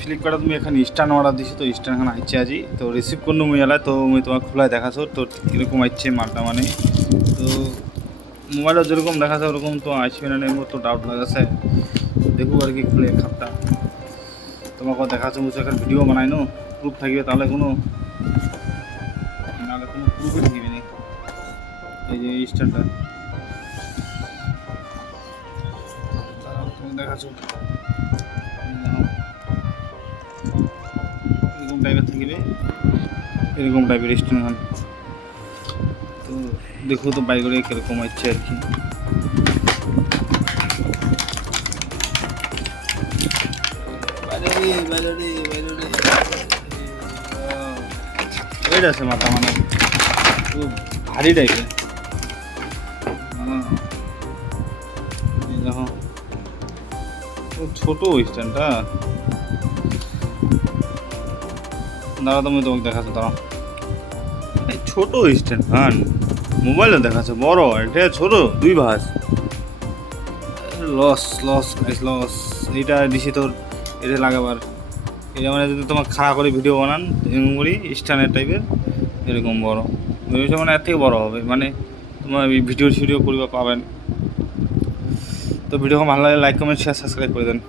ফ্লিপকার্টত মুই এখন stand order দিছি, তো স্ট্যান্ড এখন আইছে আজি, তো রিসিভ করনু মুই এলা, তো মুই তোমাক খোলাই দেখাছো তো কিরকম আইছে মালটা। মানে তো মোবাইলত যেরকম দেখাছে ওরকম তো আসবে না, মোর তো ডাউট লাগাছে। দেখো আর কি খুলে খাপটা তোমাকে দেখাছো, মুছে এখন ভিডিও বানাই নো, প্রুফ থাকবে তাহলে কোনো, নাহলে কোনো প্রুফই থাকবে না। এই যে স্ট্যান্ডটা দেখাছো এরকম টাইপের থাকবে, এরকম টাইপের স্ট্যান্ড। তো দেখো তো বাইরে কীরকম হচ্ছে আর কি। এটা আছে মাথা, মানে খুব ভারী টাইপের। দেখো ছোট স্ট্যান্ডটা, দাঁড়া তুমি তোমাকে দেখাচ্ছ, দাঁড়াও। ছোট স্ট্যান্ড হ্যাঁ, মোবাইলে দেখাচ্ছে বড়, এটা ছোট দুই ভাঁজ। Loss loss guys loss. এইটা দিছি তোর এটা লাগাবার, এটা মানে যদি তোমার খাড়া করে ভিডিও বানান এরকম করি স্ট্যান্ডার্ড টাইপের, এরকম বড় ভেবেছো, মানে এর থেকে বড় হবে, মানে তোমার ভিডিও করিবা পাবেন। তো ভিডিও ভালো লাগে লাইক কমেন্ট শেয়ার সাবস্ক্রাইব করে দেন।